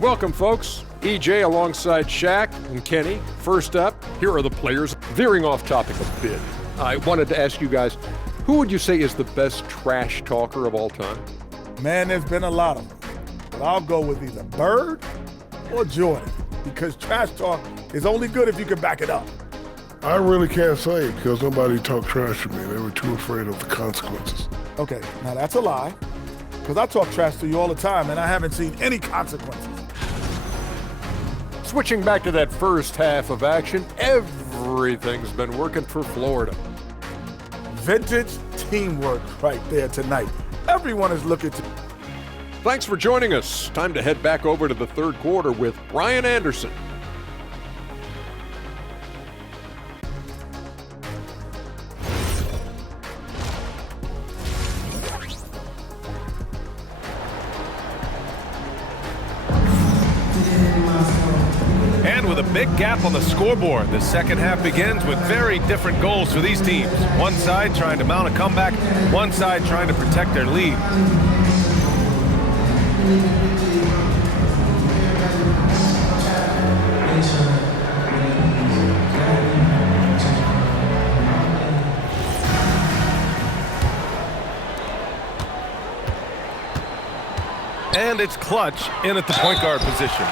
Welcome, folks. EJ alongside Shaq and Kenny. First up, here are the players. Veering off topic a bit, I wanted to ask you guys, who would you say is the best trash talker of all time? Man, there's been a lot of them. But I'll go with either Bird or Jordan, because trash talk is only good if you can back it up. I really can't say because nobody talked trash to me. They were too afraid of the consequences. Okay, now that's a lie, because I talk trash to you all the time and I haven't seen any consequences. Switching back to that first half of action, everything's been working for Florida. Vintage teamwork right there tonight. Everyone is looking to... Thanks for joining us. Time to head back over to the third quarter with Brian Anderson. And with a big gap on the scoreboard, the second half begins with very different goals for these teams. One side trying to mount a comeback, one side trying to protect their lead. And it's Clutch in at the point guard position.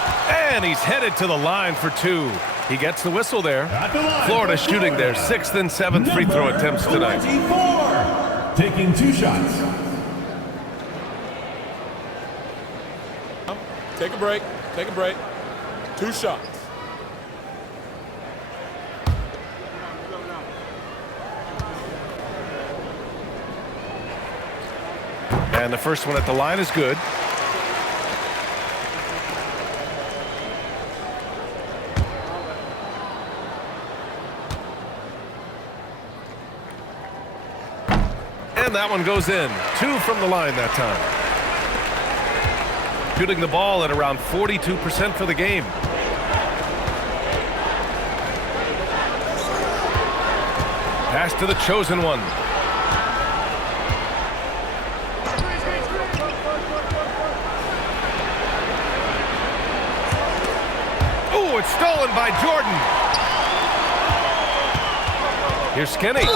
And he's headed to the line for two. He gets the whistle there. Florida shooting their 6th and 7th free throw attempts tonight. 24, taking 2 shots. Take a break. Take a break. 2 shots. And the first one at the line is good. And that one goes in. 2 from the line that time. Shooting the ball at around 42% for the game. Pass to the chosen one. Oh, it's stolen by Jordan. Here's Skinny.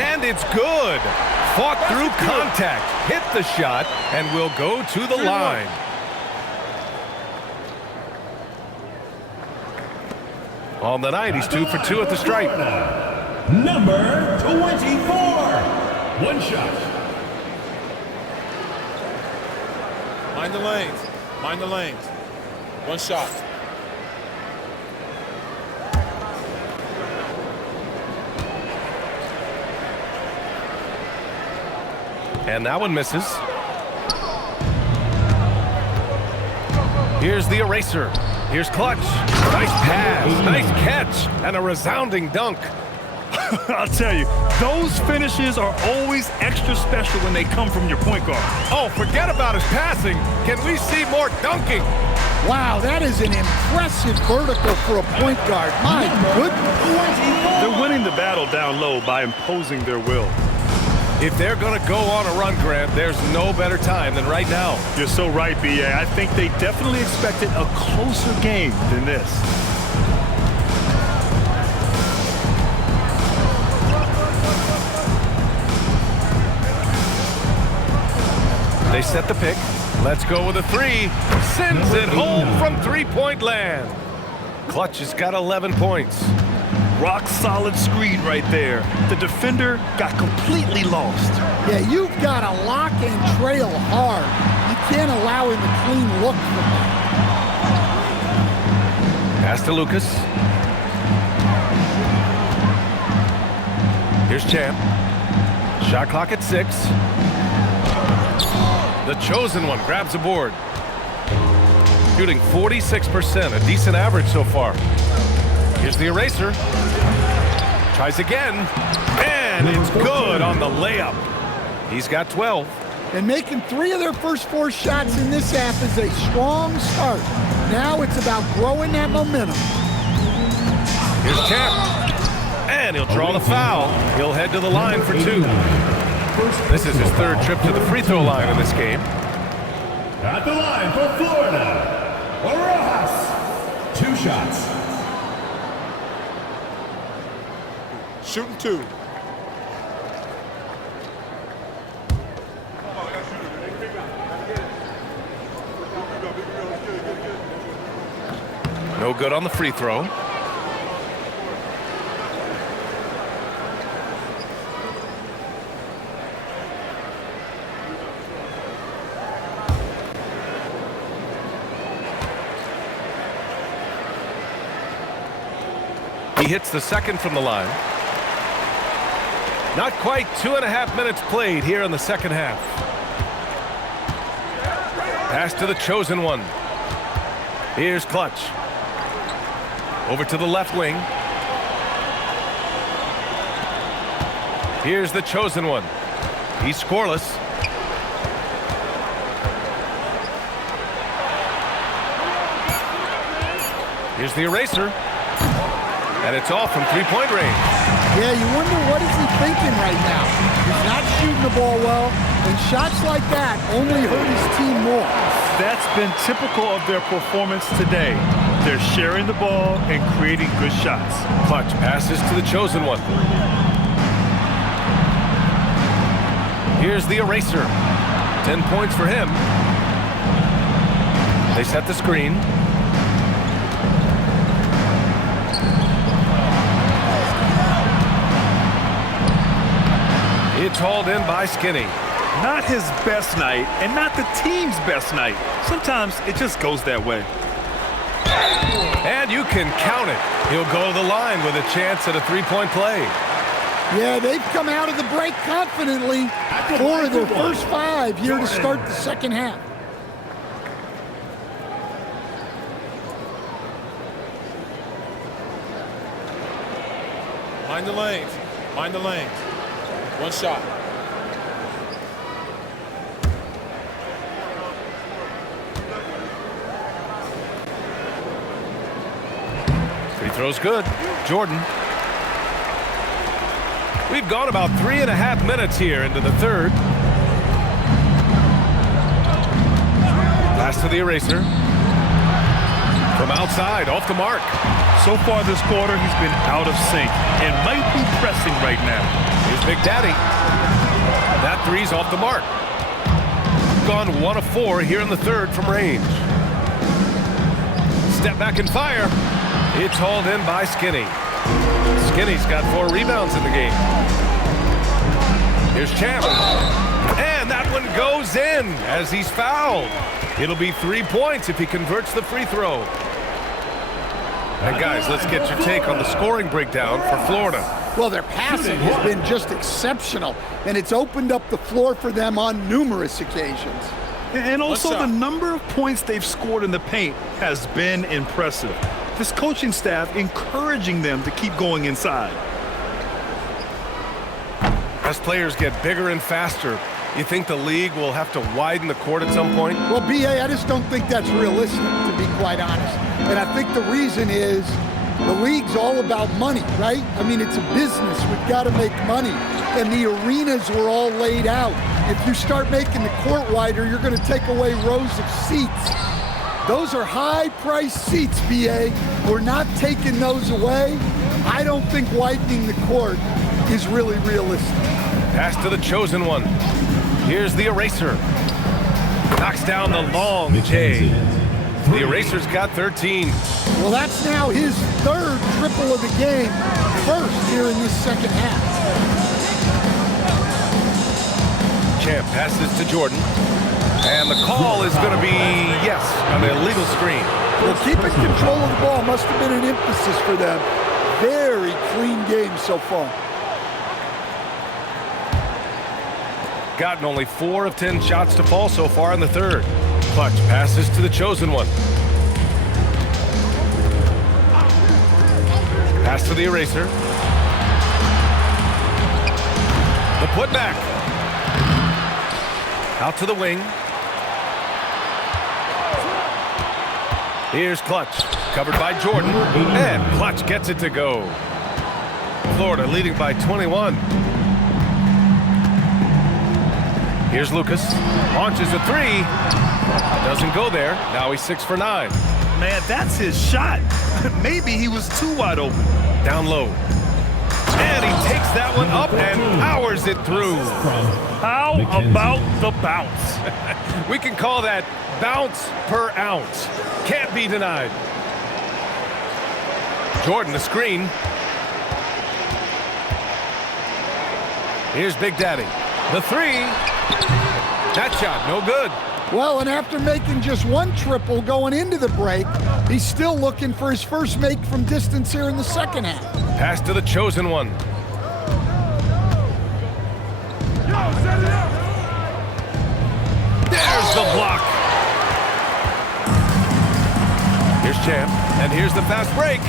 And it's good. Fought through contact, hit the shot, and will go to the line. On the night, he's 2 for 2 at the stripe. Number 24, 1 shot. Mind the lanes. Mind the lanes. 1 shot. And that one misses. Here's the eraser. Here's Clutch. Nice pass, nice catch, and a resounding dunk. I'll tell you, those finishes are always extra special when they come from your point guard. Oh, forget about his passing. Can we see more dunking? Wow, that is an impressive vertical for a point guard. My goodness. They're winning the battle down low by imposing their will. If they're going to go on a run, Grant, there's no better time than right now. You're so right, B.A. I think they definitely expected a closer game than this. They set the pick. Let's go with a 3. Sends it home from three-point land. Clutch has got 11 points. Rock solid screen right there. The defender got completely lost. Yeah, you've got to lock and trail hard. You can't allow him a clean look from that. Pass to Lucas. Here's Champ. Shot clock at 6. The chosen one grabs a board. Shooting 46%, a decent average so far. Here's the eraser. Tries again. And it's good on the layup. He's got 12. And making 3 of their first 4 shots in this half is a strong start. Now it's about growing that momentum. Here's Champ. And he'll draw the foul. He'll head to the line for 2. This is his 3rd trip to the free throw line in this game. At the line for Florida, Rojas, 2 shots. Shooting 2. No good on the free throw. He hits the second from the line. Not quite 2.5 minutes played here in the second half. Pass to the chosen one. Here's Clutch. Over to the left wing. Here's the chosen one. He's scoreless. Here's the eraser. And it's off from three-point range. Yeah, you wonder what is he thinking right now. He's not shooting the ball well, and shots like that only hurt his team more. That's been typical of their performance today. They're sharing the ball and creating good shots. Clutch passes to the chosen one. Here's the eraser. 10 points for him. They set the screen. It's hauled in by Skinny. Not his best night, and not the team's best night. Sometimes it just goes that way. And you can count it. He'll go to the line with a chance at a three-point play. Yeah, they've come out of the break confidently. 4 of their first 5 here to start the second half. Mind the lanes. Mind the lanes. 1 shot. Free throw's good. Jordan. We've gone about 3.5 minutes here into the third. Pass to the eraser. From outside, off the mark. So far this quarter, he's been out of sync and might be pressing right now. Here's Big Daddy. That three's off the mark. Gone 1 of 4 here in the third from range. Step back and fire. It's hauled in by Skinny. Skinny's got 4 rebounds in the game. Here's Champ. And that one goes in as he's fouled. It'll be 3 points if he converts the free throw. And guys, let's get your take on the scoring breakdown for Florida. Well, their passing has been just exceptional, and it's opened up the floor for them on numerous occasions. And also the number of points they've scored in the paint has been impressive. This coaching staff encouraging them to keep going inside. As players get bigger and faster, you think the league will have to widen the court at some point? Well, B.A., I just don't think that's realistic, to be quite honest. And I think the reason is the league's all about money, right? I mean, it's a business. We've got to make money. And the arenas were all laid out. If you start making the court wider, you're going to take away rows of seats. Those are high-priced seats, B.A. We're not taking those away. I don't think widening the court is really realistic. Pass to the chosen one. Here's the eraser. Knocks down the long J. The eraser's got 13. Well, that's now his 3rd triple of the game, first here in this second half. Champ passes to Jordan. And the call is going to be, yes, an illegal screen. Well, keeping control of the ball must have been an emphasis for them. Very clean game so far. Gotten only 4 of 10 shots to fall so far in the third. Clutch passes to the chosen one. Pass to the eraser. The putback. Out to the wing. Here's Clutch. Covered by Jordan. And Clutch gets it to go. Florida leading by 21. Here's Lucas. Launches a 3. Doesn't go there. Now he's 6 for 9. man, that's his shot. Maybe he was too wide open. Down low. And he takes that one up and powers it through. How about the bounce? We can call that bounce per ounce. Can't be denied. Jordan, the screen. Here's Big Daddy. The three. That shot, no good. Well, and after making just one triple going into the break, he's still looking for his first make from distance here in the second half. Pass to the chosen one. There's the block. Here's Champ, and here's the fast break.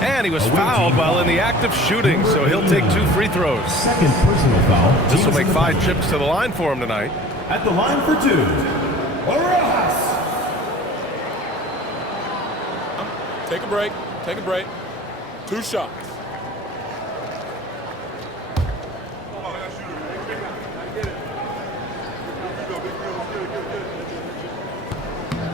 And he was fouled while in the act of shooting, so he'll take 2 free throws. Second personal foul. This will make 5 trips to the line for him tonight. At the line for 2. Rojas. Take a break. Take a break. 2 shots.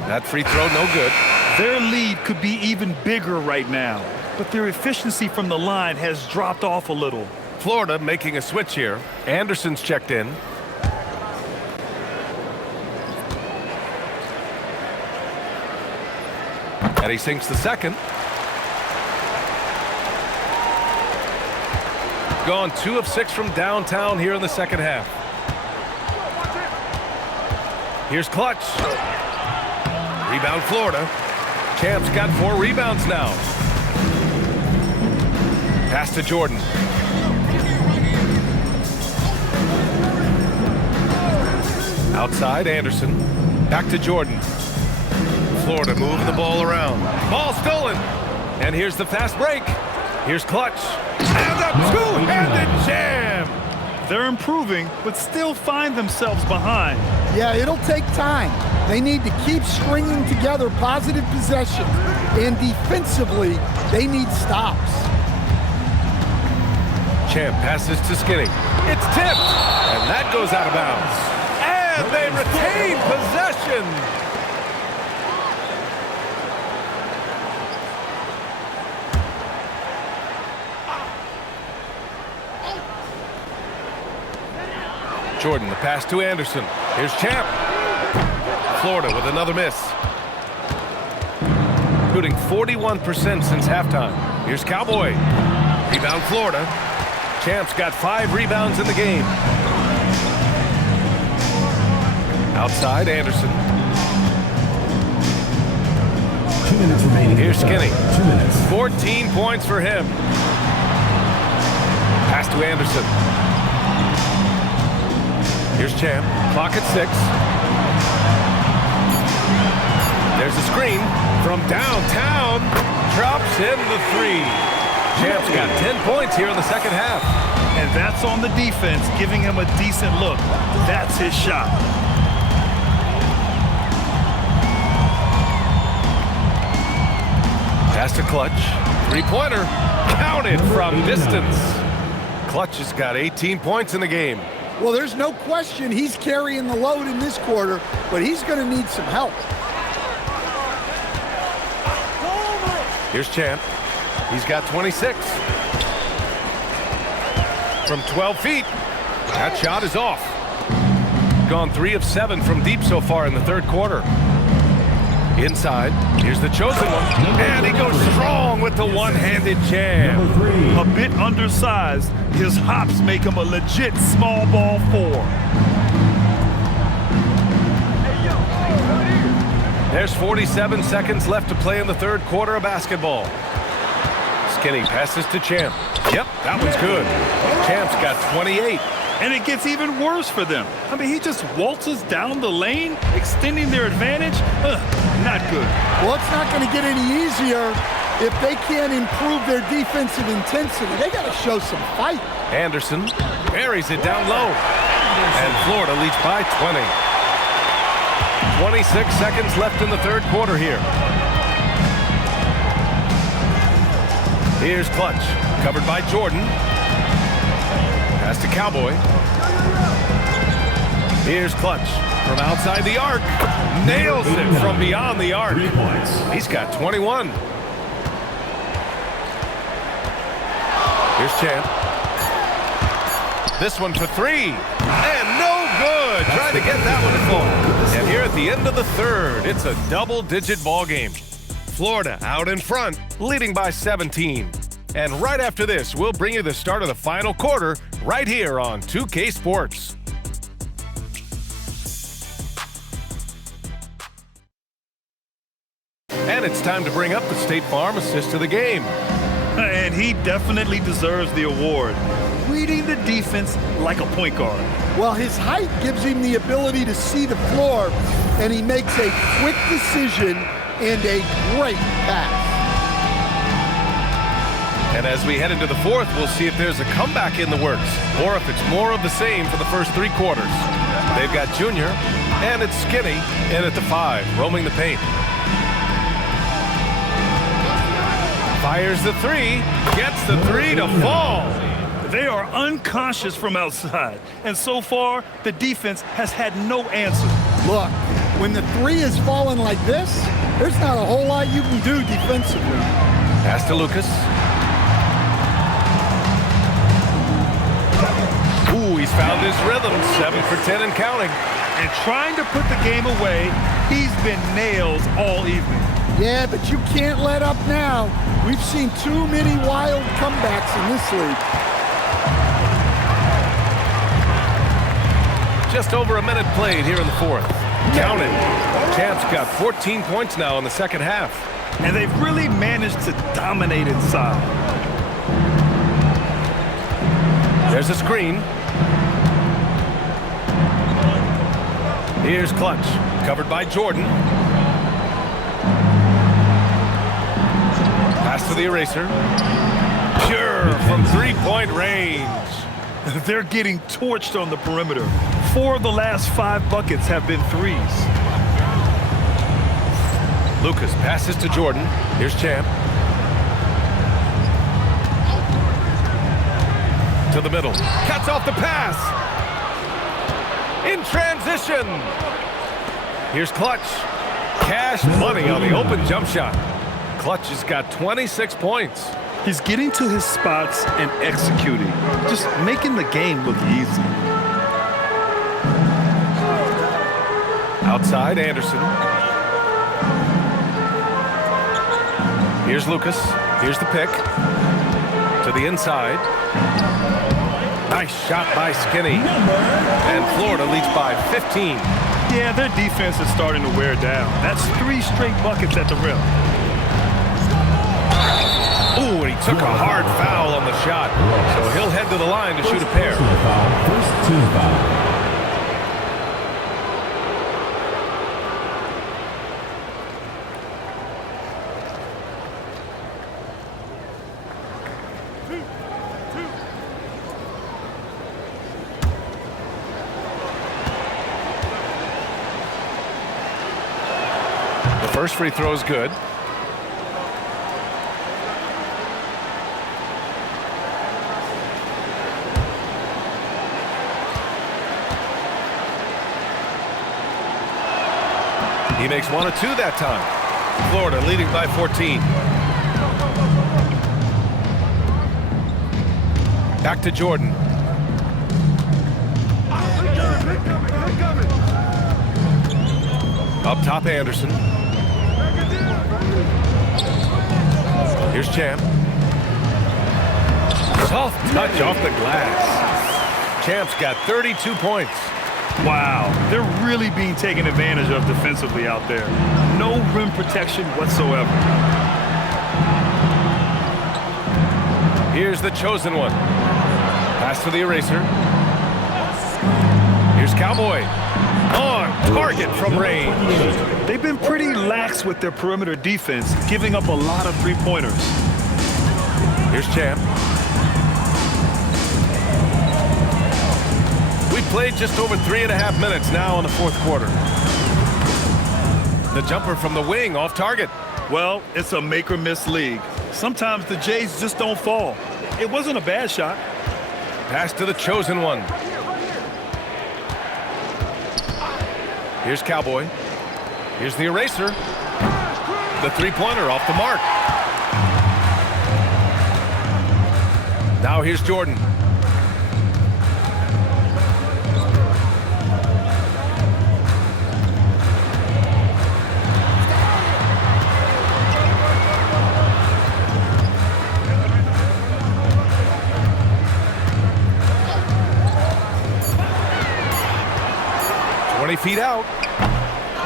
That free throw, no good. Their lead could be even bigger right now, but their efficiency from the line has dropped off a little. Florida making a switch here. Anderson's checked in. And he sinks the second. Gone 2 of 6 from downtown here in the second half. Here's Clutch. Rebound Florida. Champ's got 4 rebounds now. Pass to Jordan. Outside Anderson. Back to Jordan. Florida moving the ball around. Ball stolen. And here's the fast break. Here's Clutch. And a two-handed jam. They're improving, but still find themselves behind. Yeah, it'll take time. They need to keep stringing together positive possessions, and defensively, they need stops. Champ passes to Skinny. It's tipped, and that goes out of bounds. And they retain possession. Jordan, the pass to Anderson. Here's Champ. Florida with another miss. Shooting 41% since halftime. Here's Cowboy. Rebound Florida. Champ's got 5 rebounds in the game. Outside Anderson. 2 minutes remaining. Here's Skinny. 2 minutes. 14 points for him. Pass to Anderson. Here's Champ. Clock at 6. There's a screen from downtown. Drops in the 3. Champ's got 10 points here in the second half. And that's on the defense, giving him a decent look. That's his shot. Pass to Clutch. 3-pointer. Counted from distance. Clutch has got 18 points in the game. Well, there's no question he's carrying the load in this quarter, but he's going to need some help. Here's Champ. He's got 26. From 12 feet. That shot is off. Gone 3 of 7 from deep so far in the third quarter. Inside. Here's the chosen one. And he goes strong with the one-handed jam. A bit undersized. His hops make him a legit small ball 4. There's 47 seconds left to play in the third quarter of basketball. Skinny passes to Champ. Yep, that one's good. Champ's got 28. And it gets even worse for them. I mean, he just waltzes down the lane, extending their advantage. Not good. Well, it's not going to get any easier if they can't improve their defensive intensity. They got to show some fight. Anderson buries it down low. And Florida leads by 20. 26 seconds left in the third quarter here. Here's Clutch, covered by Jordan. Pass to Cowboy. Here's Clutch from outside the arc. Nails it from beyond the arc. 3 points. He's got 21. Here's Champ. This one for three. And no good. Trying to get that one to fall. And here at the end of the third, it's a double-digit ball game. Florida out in front, leading by 17. And right after this, we'll bring you the start of the final quarter right here on 2K Sports. And it's time to bring up the State Farm assist of the game. And he definitely deserves the award. Reading the defense like a point guard. Well, his height gives him the ability to see the floor, and he makes a quick decision and a great pass. And as we head into the fourth, we'll see if there's a comeback in the works or if it's more of the same for the first three quarters. They've got Junior, and it's Skinny in at the 5, roaming the paint. Fires the 3, gets the 3 to fall. They are unconscious from outside, and so far, the defense has had no answer. Look, when the 3 is falling like this, there's not a whole lot you can do defensively. Pass to Lucas. Ooh, he's found his rhythm, 7 for 10 and counting. And trying to put the game away, he's been nails all evening. Yeah, but you can't let up now. We've seen too many wild comebacks in this league. Just over a minute played here in the fourth. Counted. Champ's got 14 points now in the second half. And they've really managed to dominate inside. There's a screen. Here's Clutch, covered by Jordan. Pass to the eraser. Pure from three-point range. They're getting torched on the perimeter. 4 of the last 5 buckets have been threes. Lucas passes to Jordan. Here's Champ. To the middle. Cuts off the pass. In transition. Here's Clutch. Cash money on the open jump shot. Clutch has got 26 points. He's getting to his spots and executing, just making the game look easy. Outside, Anderson. Here's Lucas. Here's the pick. To the inside. Nice shot by Skinny. And Florida leads by 15. Yeah, their defense is starting to wear down. That's 3 straight buckets at the rim. Ooh, and he took a hard foul on the shot. So he'll head to the line to shoot a pair. First team foul. The first free throw is good. He makes 1 of 2 that time. Florida leading by 14. Back to Jordan. Up top, Anderson. Here's Champ. Soft touch off the glass. Champ's got 32 points. Wow, they're really being taken advantage of defensively out there. No rim protection whatsoever. Here's the chosen one. Pass to the eraser. Here's Cowboy. On target from range. They've been pretty lax with their perimeter defense, giving up a lot of three-pointers. Here's Champ. We've played just over 3.5 minutes now in the fourth quarter. The jumper from the wing off target. Well, it's a make-or-miss league. Sometimes the Jays just don't fall. It wasn't a bad shot. Pass to the chosen one. Here's Cowboy. Here's the eraser. The three-pointer off the mark. Now here's Jordan. Feet out.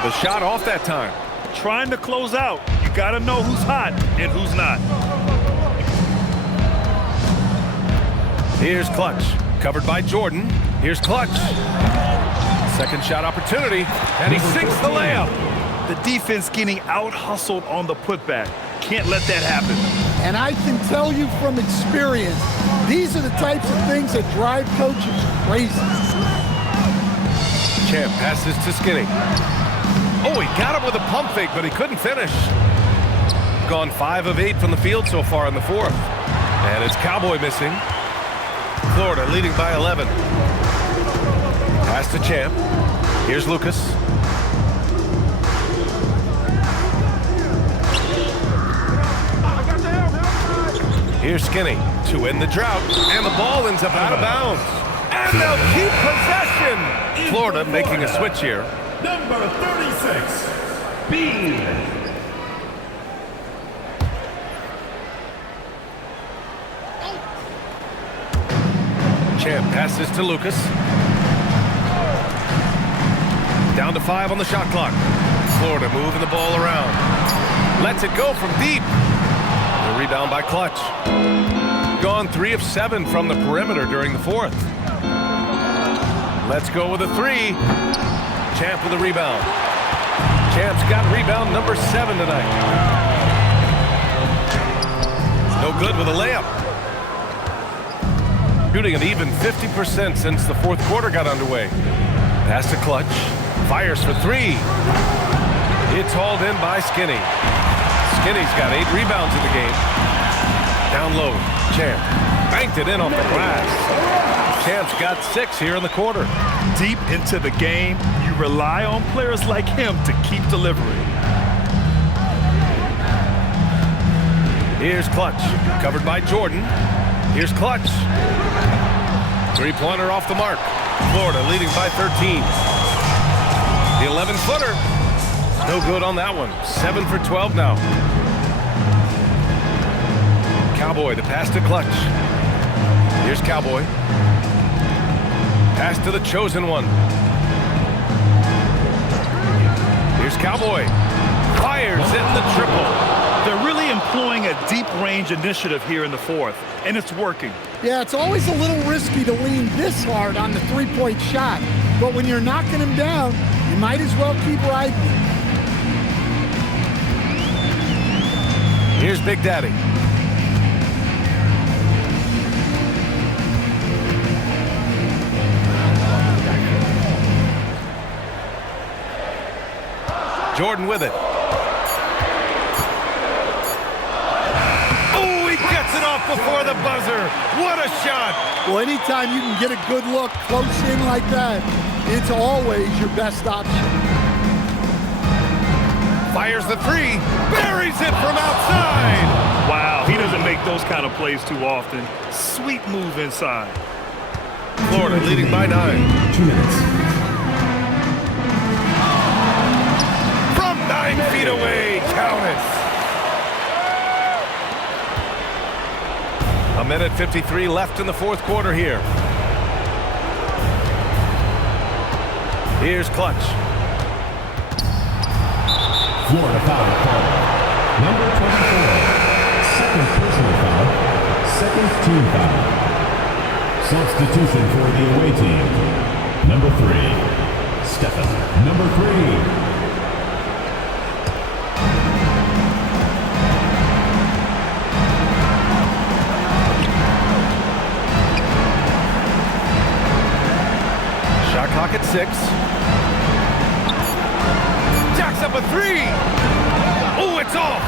The shot off that time. Trying to close out. You got to know who's hot and who's not. Here's Clutch. Covered by Jordan. Here's Clutch. Second shot opportunity. And he sinks the layup. The defense getting out-hustled on the putback. Can't let that happen. And I can tell you from experience, these are the types of things that drive coaches crazy. Champ passes to Skinny. Oh, he got him with a pump fake, but he couldn't finish. Gone 5 of 8 from the field so far in the fourth. And it's Cowboy missing. Florida leading by 11. Pass to Champ. Here's Lucas. Here's Skinny to end the drought. And the ball ends up out of bounds. And they'll keep possession. Florida making a switch here. Number 36, Bean. Champ passes to Lucas. Down to 5 on the shot clock. Florida moving the ball around. Lets it go from deep. The rebound by Clutch. Gone 3 of 7 from the perimeter during the fourth. Let's go with a 3. Champ with a rebound. Champ's got rebound number 7 tonight. No good with a layup. Shooting an even 50% since the fourth quarter got underway. Pass to Clutch. Fires for 3. It's hauled in by Skinny. Skinny's got 8 rebounds in the game. Down low. Champ banked it in off the glass. Champ's got 6 here in the quarter. Deep into the game, you rely on players like him to keep delivering. Here's Clutch, covered by Jordan. Here's Clutch. Three-pointer off the mark. Florida leading by 13. The 11-footer. No good on that one. 7 for 12 now. Cowboy, the pass to Clutch. Here's Cowboy. Pass to the chosen one. Here's Cowboy. Fires in the triple. They're really employing a deep-range initiative here in the fourth, and it's working. Yeah, it's always a little risky to lean this hard on the three-point shot. But when you're knocking him down, you might as well keep riding him. Here's Big Daddy. Jordan with it. Oh, he gets it off before the buzzer. What a shot. Well, anytime you can get a good look close in like that, it's always your best option. Fires the 3. Buries it from outside. Wow, he doesn't make those kind of plays too often. Sweet move inside. Florida leading by 9. 2 minutes. 9 feet away, count it. A minute 53 left in the fourth quarter here. Here's Clutch. Florida foul call. Number 24. Second personal foul. Second team foul. Substitution for the away team. Number 3. Stephen. Number 3. Shot clock at 6. Jacks up a 3. Oh, it's off.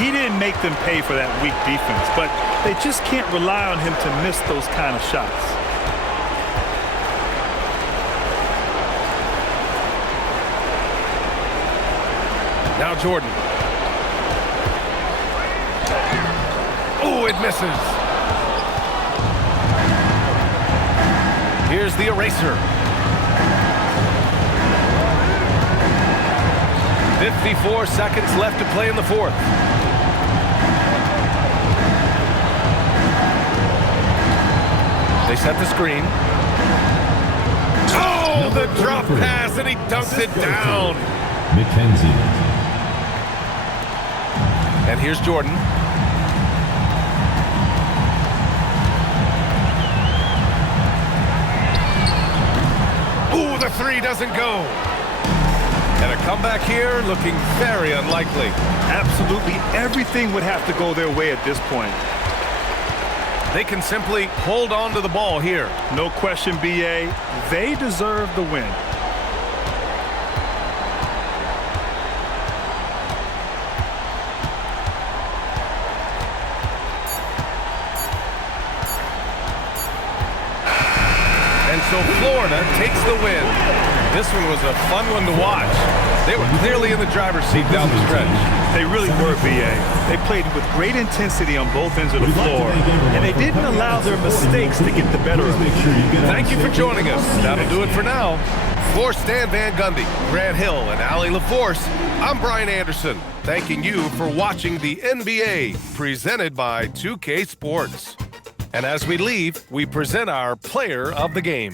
He didn't make them pay for that weak defense, but they just can't rely on him to miss those kind of shots. Now Jordan. Oh, it misses. Here's the eraser. 54 seconds left to play in the fourth. They set the screen. Oh, the drop pass, and he dunks it down. McKenzie. And here's Jordan. Ooh, the three doesn't go. And a comeback here looking very unlikely. Absolutely everything would have to go their way at this point. They can simply hold on to the ball here. No question, BA. They deserve the win. And so Florida takes the win. This one was a fun one to watch. They were clearly in the driver's seat down the stretch. They really were, BA. They played with great intensity on both ends of the floor, and they didn't allow their mistakes to get the better of them. Thank you for joining us. That'll do it for now. For Stan Van Gundy, Grant Hill, and Allie LaForce, I'm Brian Anderson, thanking you for watching the NBA, presented by 2K Sports. And as we leave, we present our player of the game.